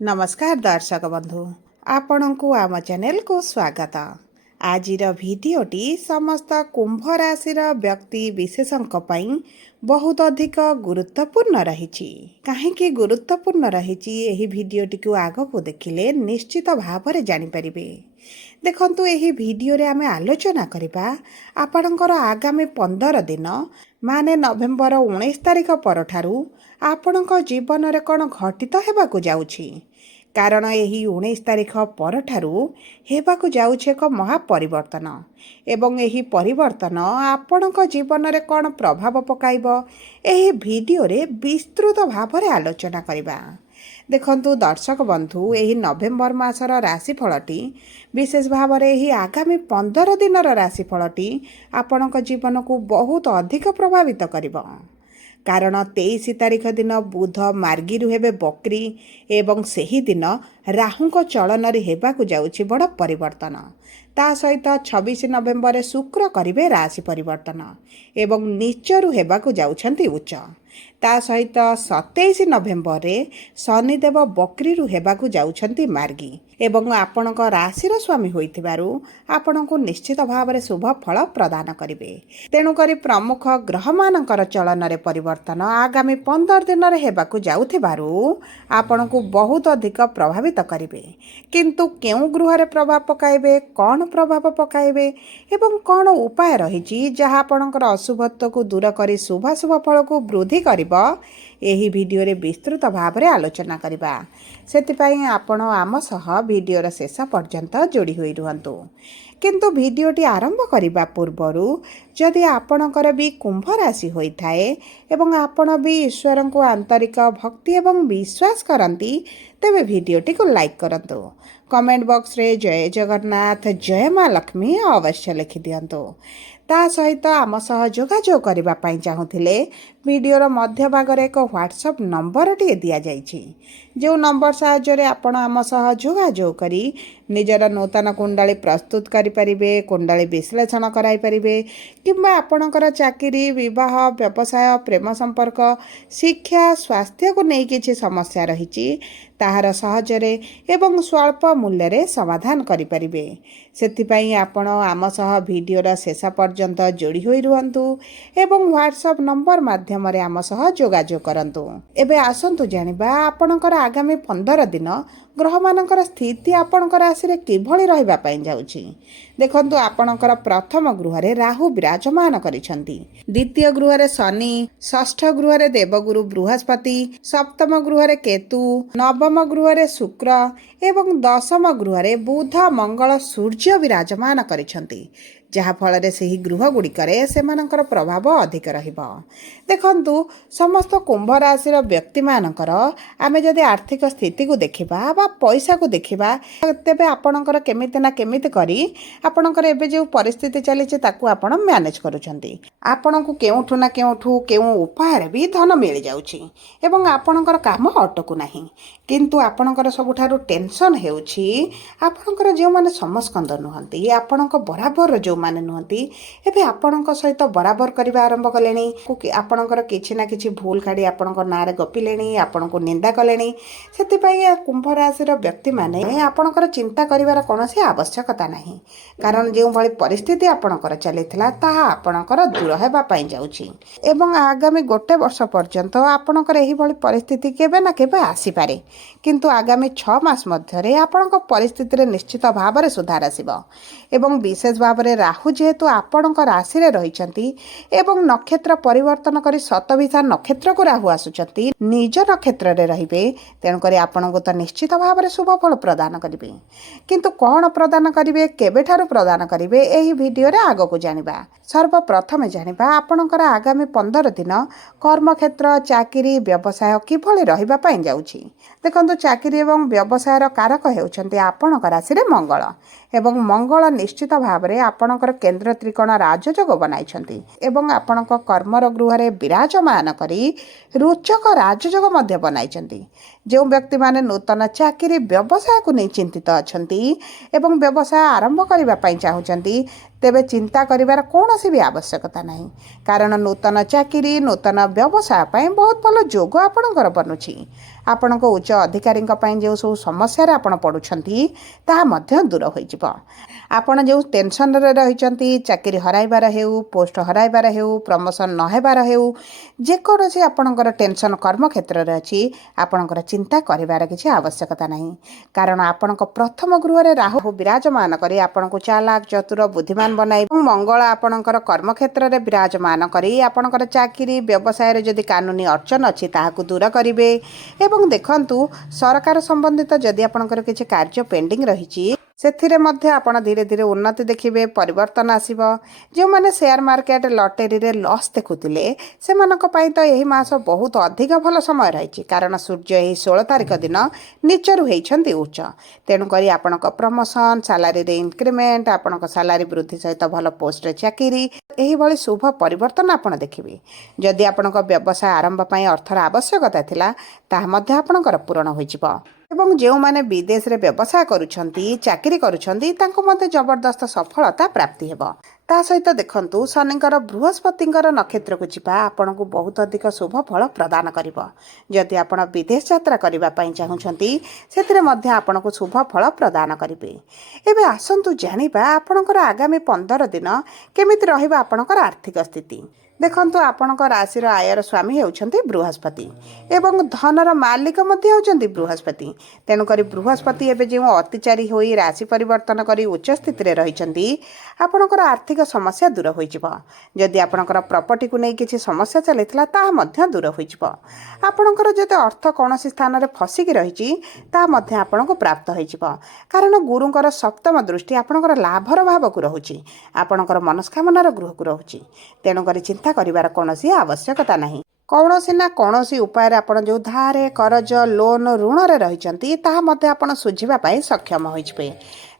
नमस्कार दर्शक बंधु आपण को आम चैनल को स्वागत। आजिर भिडियोटी समस्त कुंभ राशि व्यक्ति विशेषों बहुत अधिक गुरुत्वपूर्ण रही। कहीं गुरुत्वपूर्ण रही यही भिडियोटी को आग को देखिले निश्चित भाव में जानीपर। देखंतु यही भिडियो रे आमे आलोचना करिबा आपणकर आगामी 15 दिन माने नवेम्बर 19 तारिख परठारु आपणक जीवन रे कोन घटित हेबाकु जाउछि। कारण यही 19 तारिख परठारु हेबाकु जाउछि एक महापरिवर्तन एवं यही परिवर्तन आपणक जीवन रे कोन प्रभाव पकाइबो एही भिडियो रे विस्तृत भाव में आलोचना करिबा। देखंतु दर्शक बंधु यही नवेम्बर मासर राशिफलटी विशेष भाव में यही आगामी 15 दिन राशिफलटी आपणक जीवन को बहुत अधिक प्रभावित करिबो। कारण 23 तारिख दिन बुध मार्गी हेबे बकरी एवं सही दिन राहुंक चलन हेबाकु जाउछि बड़ परिवर्तन। ता सहित 26 नवेम्बर शुक्र करिवे राशि परिवर्तन एवं नीचरु हेबाकु जाउछंती उच्च। ता सहित 27 नवेम्बर शनिदेव बकरी हेबाकु जाउछंती मार्गी एवं आपणक राशिर स्वामी होइथिबारु आपणको निश्चित भाव में शुभ फल प्रदान करिवे। तेणुकरी प्रमुख ग्रह मानकर चलन रे परिवर्तन आगामी 15 दिन रे हेबाकु जाउथिबारु आपणको बहुत अधिक प्रभावित करिवे। किंतु केउ ग्रह रे प्रभाव पकाइबे, कौन प्रभाव पकाइबे एवं कौन उपाय रही जहाँ आपणकर अशुभत्व को दूर करी शुभाशुभ फल को वृद्धि करिबो एही भिडियो रे विस्तृत भाव में आलोचना करिबा। सेतिपई आपण आम सह भिडियोर शेष पर्यंत जोड़ी होई रुहंतु। किंतु भिडियोटी आरंभ करने पूर्वर जदि आपणकर भी कुंभ राशि होइथाए एवं आपण भी ईश्वर को आंतरिक भक्ति एवं विश्वास करती तेबे भिडियोटी को लाइक करंतु। कमेंट बॉक्स रे जय जगन्नाथ जय माँ लक्ष्मी अवश्य लिखि दियंतु। ता सहित आम सह जोगाजोग करने चाहूले वीडियोर मध्य भाग एक व्हाट्सएप नंबर टी दि जाइछि जो नंबर साहाय्य आपण आम सह जोगाजोग करी निजर नूतन कुंडली प्रस्तुत करें, कुंडली विश्लेषण कराइपारे किंबा आपणकर चाकरी विवाह व्यवसाय प्रेम संपर्क शिक्षा स्वास्थ्य को नहीं किसी समस्या रही ताहार सहजरे एवं स्वल्प मूल्य रे समाधान करिपारिबे। सेथिपई आपण आम सह भिडियोर शेष पर्यंत जोड़ी होई रुहंतु एवं व्हाट्सएप नंबर माध्यम रे आम सह जोगाजोग करंतु। एबे आसंतु जानिबा आपणकर आगामी 15 दिन ग्रह मानकर स्थिति आपणकर राशि रे किभଳି रहिबा पई जाउछि। देखंतु आपणकर प्रथम गृह रे राहु विराजमान करिसंती, द्वितीय गृह रे शनि, षष्ठ गृह रे देवगुरु बृहस्पति, सप्तम गृह रे केतु, नवम गृह रे शुक्र एवं दशम गृह रे बुध मंगल सूर्य विराजमान करिसंती जहाँ फल से ही गृह गुड़िकर से प्रभाव अधिक रहिबो। देखंतु समस्त कुंभ राशि व्यक्ति मानकर आमे जदि आर्थिक स्थिति को देखिबा बा पैसा को देखिबा तेबे आपणकर केमिति ना केमिति करी आपणकर एबे जो परिस्थिति चली ताकू आपण मैनेज करूछंती। आपणकू केउठु ना केउठु केउ उपाय रे भी धन मिल जाउछि एवं आपणकर काम अटकु नाही। किंतु आपणकर सबुठारु टेंशन हेउछि आपणकर जो माने समस्कंद नुहंती आपणक बराबर जो माने नुहंती एबे आपणक सहित बराबर करबा आरंभ कलेनी। आपणकर किछि ना किछि भूल काढी आपणक नारे गपिलेनी, आपणको निंदा कलेनी। सेतिपई कुंभ राशिर व्यक्ति माने आपणकर चिंता करिवार कोनोसी आवश्यकता नाही। कारण जो भली परिस्थिति आपणकर चलिथिला ताहा आपणकर दूर हेबा पई जाउछि एवं आगामी गोटे वर्ष पर्यंत आपणकर एही भली परिस्थिति केबे ना केबे आसी पारे। किंतु आगामी 6 मास मध्यरे आपणक परिस्थिति रे निश्चित भाव में सुधार आसिबो एवं विशेष भाव में राहु जेहेतु आपणक राशि रे रहिचंती एवं नक्षत्र परिवर्तन करी शतभिषा नक्षत्र को राहु आसुचंती निज नक्षत्र रे रहिबे। तेणु करी आपणको तो निश्चित भाव में शुभ फल प्रदान करिवे। किंतु कौन प्रदान करिवे केबेठारु प्रदान करिवे एही भिडियो रे आगको जानिबा। सर्वप्रथम जानिबा आपणकर आगामी 15 दिन कर्म क्षेत्र चाकरी व्यवसाय किभଳି रहिबा पई जाउछि। देखंतु चाकरी एवं व्यवसायर कारक हेउचंती आपणक राशि रे मंगल एवं मंगल निश्चित भाव में आपणकर केंद्र त्रिकोण राजयोग बनाइछंती एवं आपणक कर्मर गृह रे विराजमान करी रोचक राजयोग मध्य बनाइछंती। जो व्यक्ति माने नूतन चाकरी व्यवसाय को नहीं चिंतित अछंती एवं व्यवसाय आरंभ करबा पई चाहुचंती तेबे चिंता करिवार कौनसी भी आवश्यकता नहीं। कारण नूतन चाकरी नूतन व्यवसाय पई बहुत भल जोग आपणकर बनुछि। ଆପଣଙ୍କ ଉଚ୍ଚ ଅଧିକାରୀଙ୍କ ପାଇଁ ଯେଉଁ ସବୁ ସମସ୍ୟାରେ ଆପଣ ପଡ଼ୁଛନ୍ତି ତାହା ମଧ୍ୟ ଦୂର ହୋଇଯିବ। ଆପଣ ଯେଉଁ ଟେନସନରେ ରହିଛନ୍ତି, ଚାକିରି ହରାଇବାର ହେଉ, ପୋଷ୍ଟ ହରାଇବାର ହେଉ, ପ୍ରମୋସନ୍ ନ ହେବାର ହେଉ, ଯେକୌଣସି ଆପଣଙ୍କର ଟେନସନ୍ କର୍ମକ୍ଷେତ୍ରରେ ଅଛି, ଆପଣଙ୍କର ଚିନ୍ତା କରିବାର କିଛି ଆବଶ୍ୟକତା ନାହିଁ। କାରଣ ଆପଣଙ୍କ ପ୍ରଥମ ଗୃହରେ ରାହୁ ବିରାଜମାନ କରି ଆପଣଙ୍କୁ ଚାଲାକ, ଚତୁର, ବୁଦ୍ଧିମାନ ବନାଇ ଏବଂ ମଙ୍ଗଳ ଆପଣଙ୍କର କର୍ମକ୍ଷେତ୍ରରେ ବିରାଜମାନ କରି ଆପଣଙ୍କର ଚାକିରି ବ୍ୟବସାୟରେ ଯଦି କାନୁନି ଅର୍ଚନ ଅଛି ତାହାକୁ ଦୂର କରିବେ। ଏବଂ ଦେଖନ୍ତୁ, ସରକାର ସମ୍ବନ୍ଧିତ ଯଦି ଆପଣଙ୍କର କିଛି କାର୍ଯ୍ୟ ପେଣ୍ଡିଂ ରହିଛି ସେଥିରେ ମଧ୍ୟ ଆପଣ ଧୀରେ ଧୀରେ ଉନ୍ନତି ଦେଖିବେ, ପରିବର୍ତ୍ତନ ଆସିବ। ଯେଉଁମାନେ ସେୟାର ମାର୍କେଟ ଲଟେରୀରେ ଲସ୍ ଦେଖୁଥିଲେ ସେମାନଙ୍କ ପାଇଁ ତ ଏହି ମାସ ବହୁତ ଅଧିକ ଭଲ ସମୟ ରହିଛି। କାରଣ ସୂର୍ଯ୍ୟ ଏହି 16 ତାରିଖ ଦିନ ନିଚରୁ ହେଇଛନ୍ତି ଉଚ୍ଚ। ତେଣୁକରି ଆପଣଙ୍କ ପ୍ରମୋସନ୍, ସାଲାରୀରେ ଇନକ୍ରିମେଣ୍ଟ, ଆପଣଙ୍କ ସାଲାରୀ ବୃଦ୍ଧି ସହିତ ଭଲ ପୋଷ୍ଟରେ ଚାକିରି, ଏହିଭଳି ଶୁଭ ପରିବର୍ତ୍ତନ ଆପଣ ଦେଖିବେ। ଯଦି ଆପଣଙ୍କ ବ୍ୟବସାୟ ଆରମ୍ଭ ପାଇଁ ଅର୍ଥର ଆବଶ୍ୟକତା ଥିଲା ତାହା ମଧ୍ୟ ଆପଣଙ୍କର ପୂରଣ ହୋଇଯିବ। ଏବଂ ଯେଉଁମାନେ ବିଦେଶରେ ବ୍ୟବସାୟ କରୁଛନ୍ତି, ଚାକିରି କରୁଛନ୍ତି, ତାଙ୍କୁ ମଧ୍ୟ ଜବରଦସ୍ତ ସଫଳତା ପ୍ରାପ୍ତି ହେବ। ତା ସହିତ ଦେଖନ୍ତୁ, ଶନିଙ୍କର ବୃହସ୍ପତିଙ୍କର ନକ୍ଷତ୍ରକୁ ଯିବା ଆପଣଙ୍କୁ ବହୁତ ଅଧିକ ଶୁଭ ଫଳ ପ୍ରଦାନ କରିବ। ଯଦି ଆପଣ ବିଦେଶ ଯାତ୍ରା କରିବା ପାଇଁ ଚାହୁଁଛନ୍ତି ସେଥିରେ ମଧ୍ୟ ଆପଣଙ୍କୁ ଶୁଭ ଫଳ ପ୍ରଦାନ କରିବେ। ଏବେ ଆସନ୍ତୁ ଜାଣିବା ଆପଣଙ୍କର ଆଗାମୀ 15 ଦିନ କେମିତି ରହିବ ଆପଣଙ୍କର ଆର୍ଥିକ ସ୍ଥିତି। ଦେଖନ୍ତୁ, ଆପଣଙ୍କ ରାଶିର ଆୟର ସ୍ୱାମୀ ହେଉଛନ୍ତି ବୃହସ୍ପତି ଏବଂ ଧନର ମାଲିକ ମଧ୍ୟ ହେଉଛନ୍ତି ବୃହସ୍ପତି। ତେଣୁକରି ବୃହସ୍ପତି ଏବେ ଯେଉଁ ଅତିଚାରୀ ହୋଇ ରାଶି ପରିବର୍ତ୍ତନ କରି ଉଚ୍ଚ ସ୍ଥିତିରେ ରହିଛନ୍ତି, ଆପଣଙ୍କର ଆର୍ଥିକ ସମସ୍ୟା ଦୂର ହୋଇଯିବ। ଯଦି ଆପଣଙ୍କର ପ୍ରପର୍ଟିକୁ ନେଇ କିଛି ସମସ୍ୟା ଚାଲିଥିଲା ତାହା ମଧ୍ୟ ଦୂର ହୋଇଯିବ। ଆପଣଙ୍କର ଯଦି ଅର୍ଥ କୌଣସି ସ୍ଥାନରେ ଫସିକି ରହିଛି ତାହା ମଧ୍ୟ ଆପଣଙ୍କୁ ପ୍ରାପ୍ତ ହୋଇଯିବ। କାରଣ ଗୁରୁଙ୍କର ସପ୍ତମ ଦୃଷ୍ଟି ଆପଣଙ୍କର ଲାଭର ଭାବକୁ ରହୁଛି, ଆପଣଙ୍କର ମନସ୍କାମନାର ଗୃହକୁ ରହୁଛି। ତେଣୁକରି ଚିନ୍ତା କରିବାର କୌଣସି ଆବଶ୍ୟକତା ନାହିଁ। କୌଣସି ନା କୌଣସି ଉପାୟରେ ଆପଣ ଯେଉଁ ଧାର, କରଜ, ଲୋନ୍, ଋଣରେ ରହିଛନ୍ତି ତାହା ମଧ୍ୟ ଆପଣ ଶୁଝିବା ପାଇଁ ସକ୍ଷମ ହୋଇଯିବେ।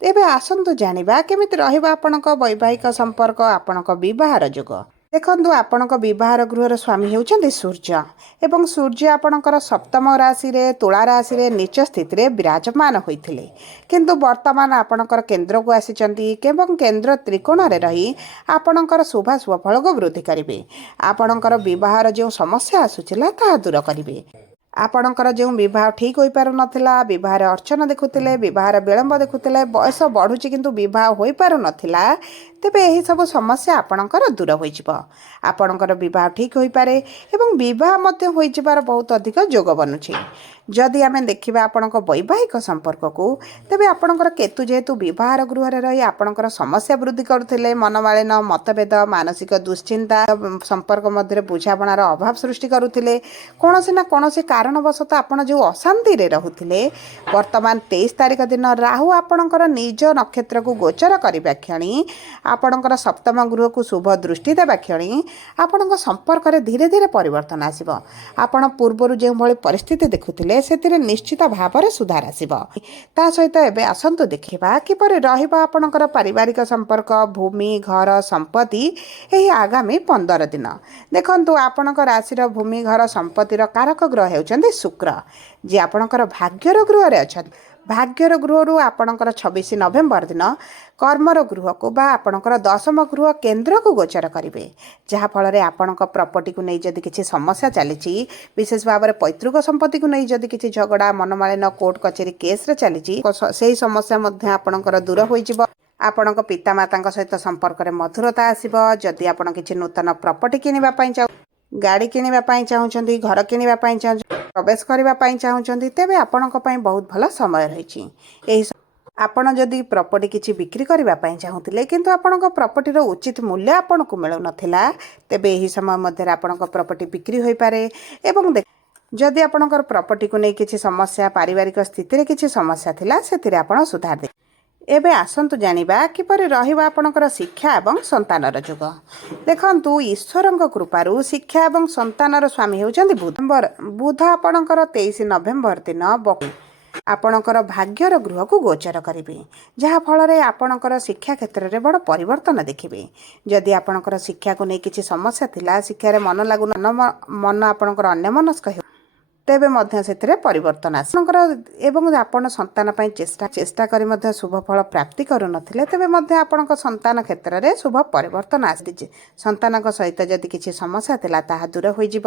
ତେବେ ଆସନ୍ତୁ ଜାଣିବା କେମିତି ରହିବ ଆପଣଙ୍କ ବୈବାହିକ ସମ୍ପର୍କ, ଆପଣଙ୍କ ବିବାହର ଯୋଗ। ଦେଖନ୍ତୁ, ଆପଣଙ୍କ ବିବାହର ଗୃହର ସ୍ୱାମୀ ହେଉଛନ୍ତି ସୂର୍ଯ୍ୟ ଏବଂ ସୂର୍ଯ୍ୟ ଆପଣଙ୍କର ସପ୍ତମ ରାଶିରେ ତୁଳା ରାଶିରେ ନିଚ ସ୍ଥିତିରେ ବିରାଜମାନ ହୋଇଥିଲେ। କିନ୍ତୁ ବର୍ତ୍ତମାନ ଆପଣଙ୍କର କେନ୍ଦ୍ରକୁ ଆସିଛନ୍ତି ଏବଂ କେନ୍ଦ୍ର ତ୍ରିକୋଣରେ ରହି ଆପଣଙ୍କର ଶୁଭାଶୁଭ ଫଳକୁ ବୃଦ୍ଧି କରିବେ। ଆପଣଙ୍କର ବିବାହର ଯେଉଁ ସମସ୍ୟା ଆସୁଥିଲା ତାହା ଦୂର କରିବେ। ଆପଣଙ୍କର ଯେଉଁ ବିବାହ ଠିକ୍ ହୋଇପାରୁନଥିଲା, ବିବାହରେ ଅର୍ଚନ ଦେଖୁଥିଲେ, ବିବାହର ବିଳମ୍ବ ଦେଖୁଥିଲେ, ବୟସ ବଢ଼ୁଛି କିନ୍ତୁ ବିବାହ ହୋଇପାରୁନଥିଲା, ତେବେ ଏହିସବୁ ସମସ୍ୟା ଆପଣଙ୍କର ଦୂର ହୋଇଯିବ। ଆପଣଙ୍କର ବିବାହ ଠିକ୍ ହୋଇପାରେ ଏବଂ ବିବାହ ମଧ୍ୟ ହୋଇଯିବାର ବହୁତ ଅଧିକ ଯୋଗ ବନୁଛି। ଯଦି ଆମେ ଦେଖିବା ଆପଣଙ୍କ ବୈବାହିକ ସମ୍ପର୍କକୁ, ତେବେ ଆପଣଙ୍କର କେତୁ ଯେହେତୁ ବିବାହର ଗୃହରେ ରହି ଆପଣଙ୍କର ସମସ୍ୟା ବୃଦ୍ଧି କରୁଥିଲେ, ମନମାଳିନ, ମତଭେଦ, ମାନସିକ ଦୁଶ୍ଚିନ୍ତା, ସମ୍ପର୍କ ମଧ୍ୟରେ ବୁଝାମଣାର ଅଭାବ ସୃଷ୍ଟି କରୁଥିଲେ, କୌଣସି ନା କୌଣସି କାରଣବଶତଃ ଆପଣ ଯେଉଁ ଅଶାନ୍ତିରେ ରହୁଥିଲେ, ବର୍ତ୍ତମାନ 23 ତାରିଖ ଦିନ ରାହୁ ଆପଣଙ୍କର ନିଜ ନକ୍ଷତ୍ରକୁ ଗୋଚର କରିବା କ୍ଷଣି, ଆପଣଙ୍କର ସପ୍ତମ ଗୃହକୁ ଶୁଭ ଦୃଷ୍ଟି ଦେବା କ୍ଷଣି ଆପଣଙ୍କ ସମ୍ପର୍କରେ ଧୀରେ ଧୀରେ ପରିବର୍ତ୍ତନ ଆସିବ। ଆପଣ ପୂର୍ବରୁ ଯେଉଁଭଳି ପରିସ୍ଥିତି ଦେଖୁଥିଲେ ସେଥିରେ ନିଶ୍ଚିତ ଭାବରେ ସୁଧାର ଆସିବ। ତା ସହିତ ଏବେ ଆସନ୍ତୁ ଦେଖିବା କିପରି ରହିବ ଆପଣଙ୍କର ପାରିବାରିକ ସମ୍ପର୍କ, ଭୂମି, ଘର, ସମ୍ପତ୍ତି ଏହି ଆଗାମୀ 15 ଦିନ। ଦେଖନ୍ତୁ, ଆପଣଙ୍କ ରାଶିର ଭୂମି, ଘର, ସମ୍ପତ୍ତିର କାରକ ଗ୍ରହ ହେଉଛନ୍ତି ଶୁକ୍ର, ଯିଏ ଆପଣଙ୍କର ଭାଗ୍ୟର ଗୃହରେ ଅଛନ୍ତି। ଭାଗ୍ୟର ଗୃହରୁ ଆପଣଙ୍କର 26 ନଭେମ୍ବର ଦିନ କର୍ମର ଗୃହକୁ ବା ଆପଣଙ୍କର 10ମ ଗୃହ କେନ୍ଦ୍ରକୁ ଗୋଚର କରିବେ। ଯାହାଫଳରେ ଆପଣଙ୍କ ପ୍ରପର୍ଟିକୁ ନେଇ ଯଦି କିଛି ସମସ୍ୟା ଚାଲିଛି, ବିଶେଷ ଭାବରେ ପୈତୃକ ସମ୍ପତ୍ତିକୁ ନେଇ ଯଦି କିଛି ଝଗଡ଼ା, ମନମାଳିନ, କୋର୍ଟ କଚେରୀ କେସ୍ରେ ଚାଲିଛି, ସେହି ସମସ୍ୟା ମଧ୍ୟ ଆପଣଙ୍କର ଦୂର ହୋଇଯିବ। ଆପଣଙ୍କ ପିତାମାତାଙ୍କ ସହିତ ସମ୍ପର୍କରେ ମଧୁରତା ଆସିବ। ଯଦି ଆପଣ କିଛି ନୂତନ ପ୍ରପର୍ଟି କିଣିବା ପାଇଁ ଗାଡ଼ି କିଣିବା ପାଇଁ ଚାହୁଁଛନ୍ତି, ଘର କିଣିବା ପାଇଁ ଚାହୁଁଛନ୍ତି, ପ୍ରବେଶ କରିବା ପାଇଁ ଚାହୁଁଛନ୍ତି, ତେବେ ଆପଣଙ୍କ ପାଇଁ ବହୁତ ଭଲ ସମୟ ରହିଛି। ଏହି ଆପଣ ଯଦି ପ୍ରପର୍ଟି କିଛି ବିକ୍ରି କରିବା ପାଇଁ ଚାହୁଁଥିଲେ କିନ୍ତୁ ଆପଣଙ୍କ ପ୍ରପର୍ଟିର ଉଚିତ ମୂଲ୍ୟ ଆପଣଙ୍କୁ ମିଳୁନଥିଲା, ତେବେ ଏହି ସମୟ ମଧ୍ୟରେ ଆପଣଙ୍କ ପ୍ରପର୍ଟି ବିକ୍ରି ହୋଇପାରେ। ଏବଂ ଯଦି ଆପଣଙ୍କର ପ୍ରପର୍ଟିକୁ ନେଇ କିଛି ସମସ୍ୟା, ପାରିବାରିକ ସ୍ଥିତିରେ କିଛି ସମସ୍ୟା ଥିଲା, ସେଥିରେ ଆପଣ ସୁଧାର ଦେବେ। ଏବେ ଆସନ୍ତୁ ଜାଣିବା କିପରି ରହିବ ଆପଣଙ୍କର ଶିକ୍ଷା ଏବଂ ସନ୍ତାନର ଯୋଗ। ଦେଖନ୍ତୁ, ଈଶ୍ୱରଙ୍କ କୃପାରୁ ଶିକ୍ଷା ଏବଂ ସନ୍ତାନର ସ୍ୱାମୀ ହେଉଛନ୍ତି ବୁଧ ଆପଣଙ୍କର 23 ନଭେମ୍ବର ଦିନ ଆପଣଙ୍କର ଭାଗ୍ୟର ଗୃହକୁ ଗୋଚର କରିବେ, ଯାହାଫଳରେ ଆପଣଙ୍କର ଶିକ୍ଷା କ୍ଷେତ୍ରରେ ବଡ଼ ପରିବର୍ତ୍ତନ ଦେଖିବେ। ଯଦି ଆପଣଙ୍କର ଶିକ୍ଷାକୁ ନେଇ କିଛି ସମସ୍ୟା ଥିଲା, ଶିକ୍ଷାରେ ମନ ଲାଗୁନ, ମନ ଆପଣଙ୍କର ଅନ୍ୟମନସ୍କ ତେବେ ମଧ୍ୟ ସେଥିରେ ପରିବର୍ତ୍ତନ ଆସେ। ଆପଣଙ୍କର ଏବଂ ଆପଣ ସନ୍ତାନ ପାଇଁ ଚେଷ୍ଟା କରି ମଧ୍ୟ ଶୁଭ ଫଳ ପ୍ରାପ୍ତି କରୁନଥିଲେ ତେବେ ମଧ୍ୟ ଆପଣଙ୍କ ସନ୍ତାନ କ୍ଷେତ୍ରରେ ଶୁଭ ପରିବର୍ତ୍ତନ ଆସିଛି। ସନ୍ତାନଙ୍କ ସହିତ ଯଦି କିଛି ସମସ୍ୟା ଥିଲା ତାହା ଦୂର ହୋଇଯିବ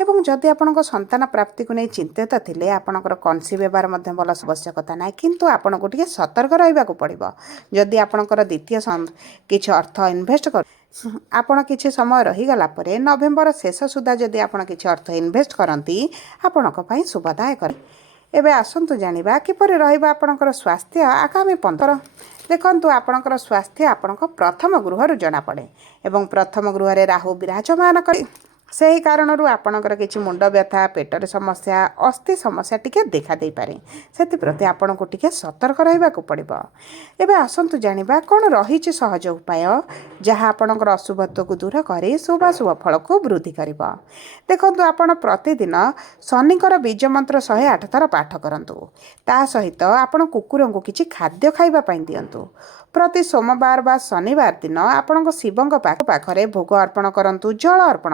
ଏବଂ ଯଦି ଆପଣଙ୍କ ସନ୍ତାନ ପ୍ରାପ୍ତିକୁ ନେଇ ଚିନ୍ତିତ ଥିଲେ ଆପଣଙ୍କର କନ୍ସିଭ୍ ହେବାର ମଧ୍ୟ ଭଲ ଆବଶ୍ୟକତା ନାହିଁ, କିନ୍ତୁ ଆପଣଙ୍କୁ ଟିକେ ସତର୍କ ରହିବାକୁ ପଡ଼ିବ। ଯଦି ଆପଣଙ୍କର ଦ୍ୱିତୀୟ କିଛି ଅର୍ଥ ଇନଭେଷ୍ଟ କର ଆପଣ କିଛି ସମୟ ରହିଗଲା ପରେ ନଭେମ୍ବର ଶେଷ ସୁଦ୍ଧା ଯଦି ଆପଣ କିଛି ଅର୍ଥ ଇନଭେଷ୍ଟ କରନ୍ତି ଆପଣଙ୍କ ପାଇଁ ଶୁଭଦାୟକ। ଏବେ ଆସନ୍ତୁ ଜାଣିବା କିପରି ରହିବ ଆପଣଙ୍କର ସ୍ୱାସ୍ଥ୍ୟ ଆଗାମୀ 15। ଦେଖନ୍ତୁ ଆପଣଙ୍କର ସ୍ୱାସ୍ଥ୍ୟ ଆପଣଙ୍କ ପ୍ରଥମ ଗୃହରୁ ଜଣାପଡ଼େ ଏବଂ ପ୍ରଥମ ଗୃହରେ ରାହୁ ବିରାଜମାନ କରି ସେହି କାରଣରୁ ଆପଣଙ୍କର କିଛି ମୁଣ୍ଡ ବ୍ୟଥା, ପେଟରେ ସମସ୍ୟା, ଅସ୍ଥି ସମସ୍ୟା ଟିକେ ଦେଖାଦେଇପାରେ। ସେଥିପ୍ରତି ଆପଣଙ୍କୁ ଟିକେ ସତର୍କ ରହିବାକୁ ପଡ଼ିବ। ଏବେ ଆସନ୍ତୁ ଜାଣିବା କ'ଣ ରହିଛି ସହଜ ଉପାୟ ଯାହା ଆପଣଙ୍କର ଅଶୁଭତ୍ୱକୁ ଦୂର କରି ଶୁଭ ଫଳକୁ ବୃଦ୍ଧି କରିବ। ଦେଖନ୍ତୁ ଆପଣ ପ୍ରତିଦିନ ଶନିଙ୍କର ବୀଜ ମନ୍ତ୍ର 108 ଥର ପାଠ କରନ୍ତୁ। ତା ସହିତ ଆପଣ କୁକୁରଙ୍କୁ କିଛି ଖାଦ୍ୟ ଖାଇବା ପାଇଁ ଦିଅନ୍ତୁ। ପ୍ରତି ସୋମବାର ବା ଶନିବାର ଦିନ ଆପଣଙ୍କ ଶିବଙ୍କ ପାଖରେ ଭୋଗ ଅର୍ପଣ କରନ୍ତୁ, ଜଳ ଅର୍ପଣ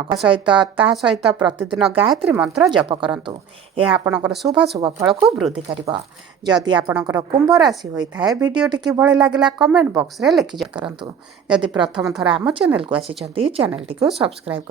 ତା ସହିତ ପ୍ରତିଦିନ ଗାୟତ୍ରୀ ମନ୍ତ୍ର ଜପ କରନ୍ତୁ। ଏହା ଆପଣଙ୍କର ଶୁଭ ଫଳକୁ ବୃଦ୍ଧି କରିବ। ଯଦି ଆପଣଙ୍କର କୁମ୍ଭ ରାଶି ହୋଇଥାଏ ଭିଡ଼ିଓଟି କିଭଳି ଲାଗିଲା କମେଣ୍ଟ ବକ୍ସରେ ଲେଖି କରନ୍ତୁ। ଯଦି ପ୍ରଥମ ଥର ଆମ ଚ୍ୟାନେଲକୁ ଆସିଛନ୍ତି ଚ୍ୟାନେଲଟିକୁ ସବସ୍କ୍ରାଇବ୍